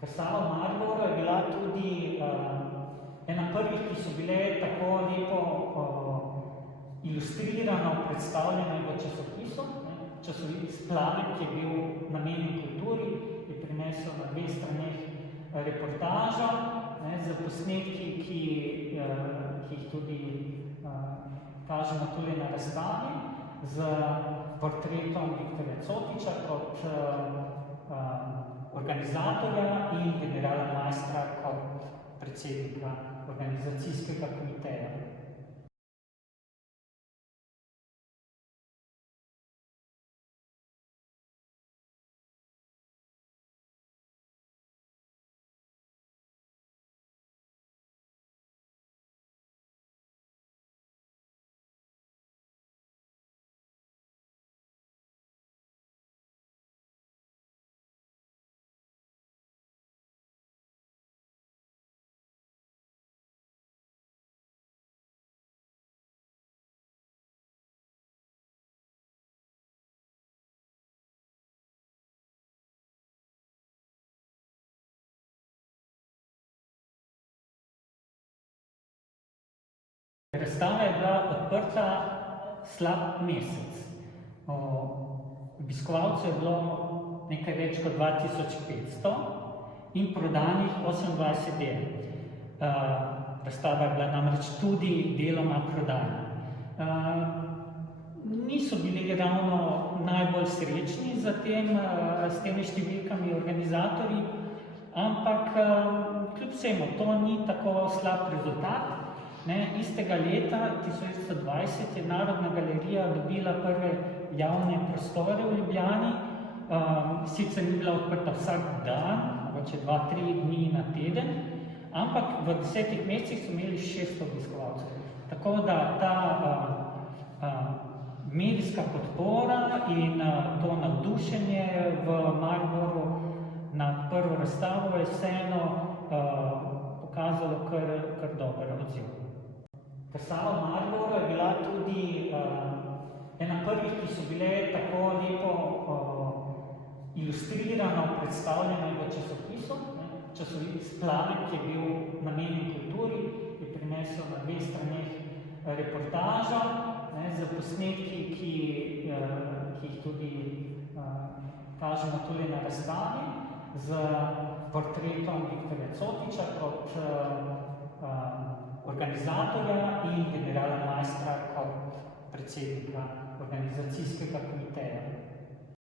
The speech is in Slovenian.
Razstava v Mariboru je bila tudi ena prvih, ki so bile tako lepo ilustrirano predstavljene v časopisu. Časopis Planet, ki je bil namenjen kulturi, je prinesel na 2 straneh reportažo z posnetki, ki jih tudi kažemo tudi na razstavi, z portretom Viktorja Cotiča kot organizatorja in generala Majstra kot predsednika organizacijskega komiteja. Razstava je bila odprta slab mesec. Obiskovalcev je bilo nekaj več kot 2500 in prodanih 28 del. Razstava je bila namreč tudi deloma prodana. Niso bili ravno najbolj srečni s temi številkami organizatorji, ampak kljub vsemu, to ni tako slab rezultat. Istega leta, 1920, je Narodna galerija dobila prve javne prostore v Ljubljani. Sicer ni bila odprta vsak dan, mogoče 2-3 dni na teden, ampak v 10 mesecih so imeli 600 obiskovalcev. Tako da ta medijska podpora in to navdušenje v Mariboru na prvo razstavo je vseeno pokazalo kar dober odziv. Razstava v Mariboru je bila tudi ena prvih, ki so bile tako lepo ilustrirano predstavljene v časopisu. Časopis Planet, ki je bil namenjen kulturi, je prinesel na 2 straneh reportažo z posnetki, ki jih tudi kažemo tudi na razstavi, z portretom Viktorja Cotiča kot organizatorja in generala Majstra kot predsednika organizacijskega komiteja.